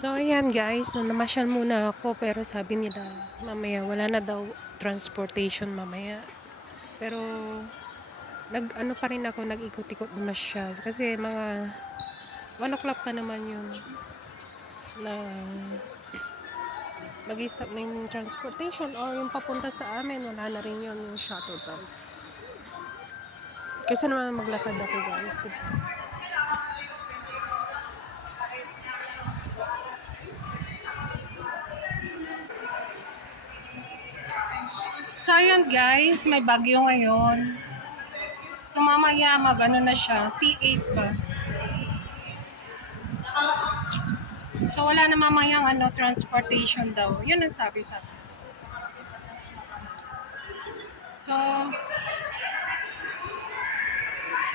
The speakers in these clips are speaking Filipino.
So ayan guys, so namasyal muna ako pero sabi nila mamaya wala na daw transportation mamaya. Pero nag-ano pa rin ako, nag-ikot-ikot masyal kasi mga 1 o'clock pa naman yun na mag-stop na yung transportation or yung papunta sa amin, wala na rin yun yung shuttle bus. Kasi naman maglakad ako guys, diba? So ayan guys, may bagyo ngayon. So mamaya mag-ano na siya, T8 ba? So wala na mamayang transportation daw. Yun ang sabi sa akin. So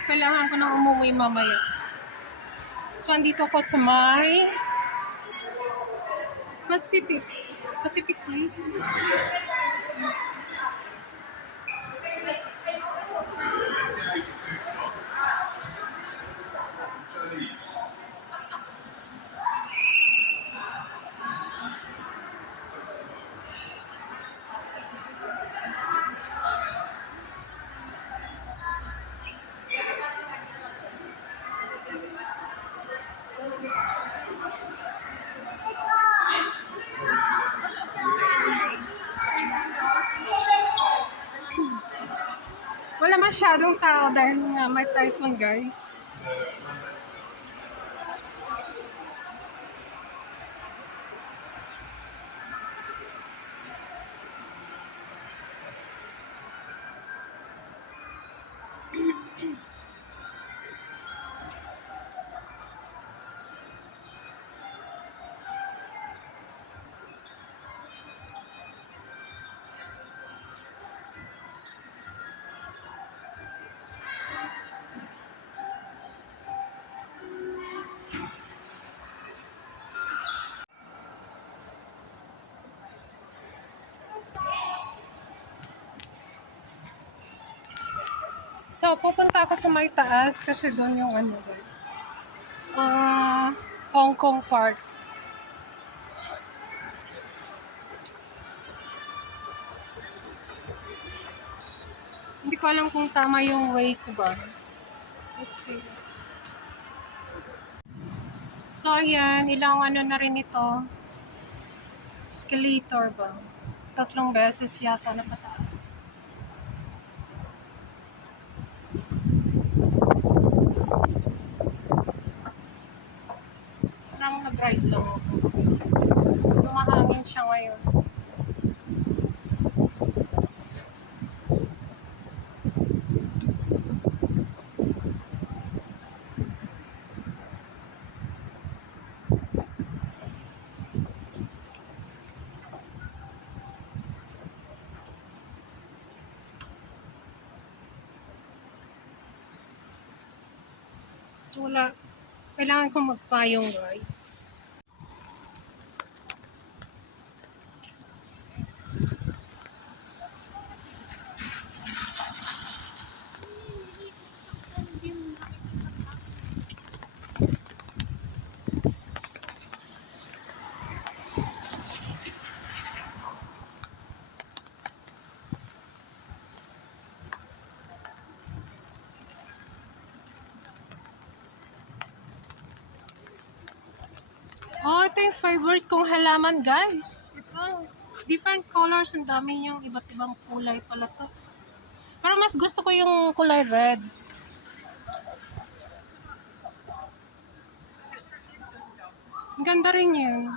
kailangan ko na umuwi mamaya. So andito ako sa may Pacific. Pacific please. Wala masyadong tao dahil nga may typhoon guys. So pupunta ako sa may taas kasi doon yung guys. Hong Kong Park. Hindi ko alam kung tama yung way ko ba. Let's see. So ayan, ilang na rin ito. Escalator ba? 3 beses yata napataas. Parang nag-ride lang ako. So mahangin siya ngayon. So wala, kailangan kong magpayong guys. Oh, ito yung favorite kong halaman guys. Ito, different colors, ang dami yung iba't ibang kulay pala to. Pero mas gusto ko yung kulay red. Ang ganda rin yun.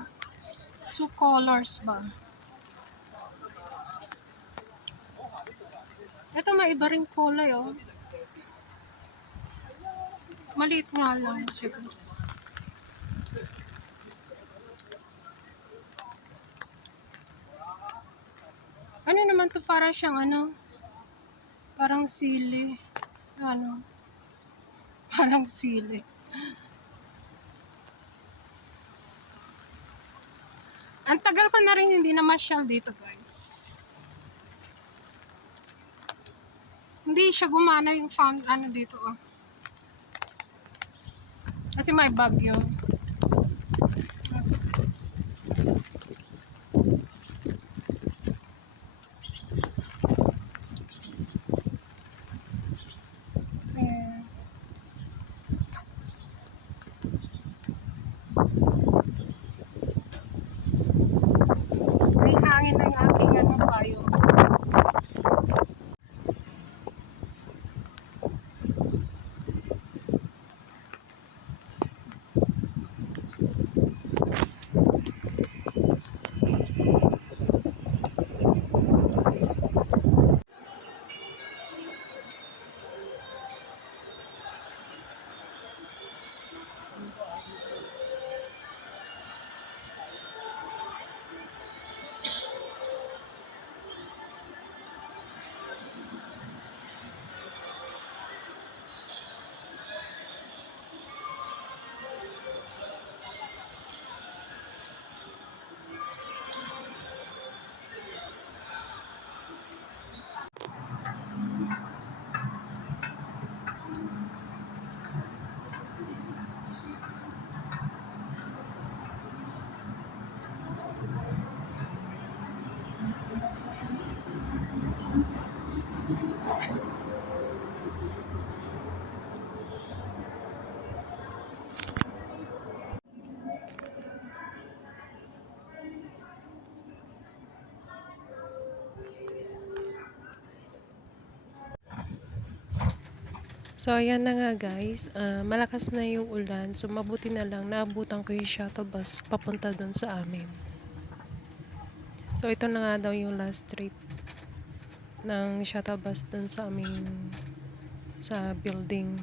2 colors ba? Ito may iba ring kulay oh. Maliit nga lang siya guys. Ano naman to, para siyang parang sili. Parang sili. Ang tagal pa na rin hindi na masyal dito guys. Hindi siya gumana yung dito oh. Kasi may bagyo. So, ayan na nga guys, malakas na yung ulan. So, mabuti na lang naabutan ko yung shuttle bus papunta dun sa amin. So, ito na nga daw yung last trip ng shuttle bus dun sa aming sa building.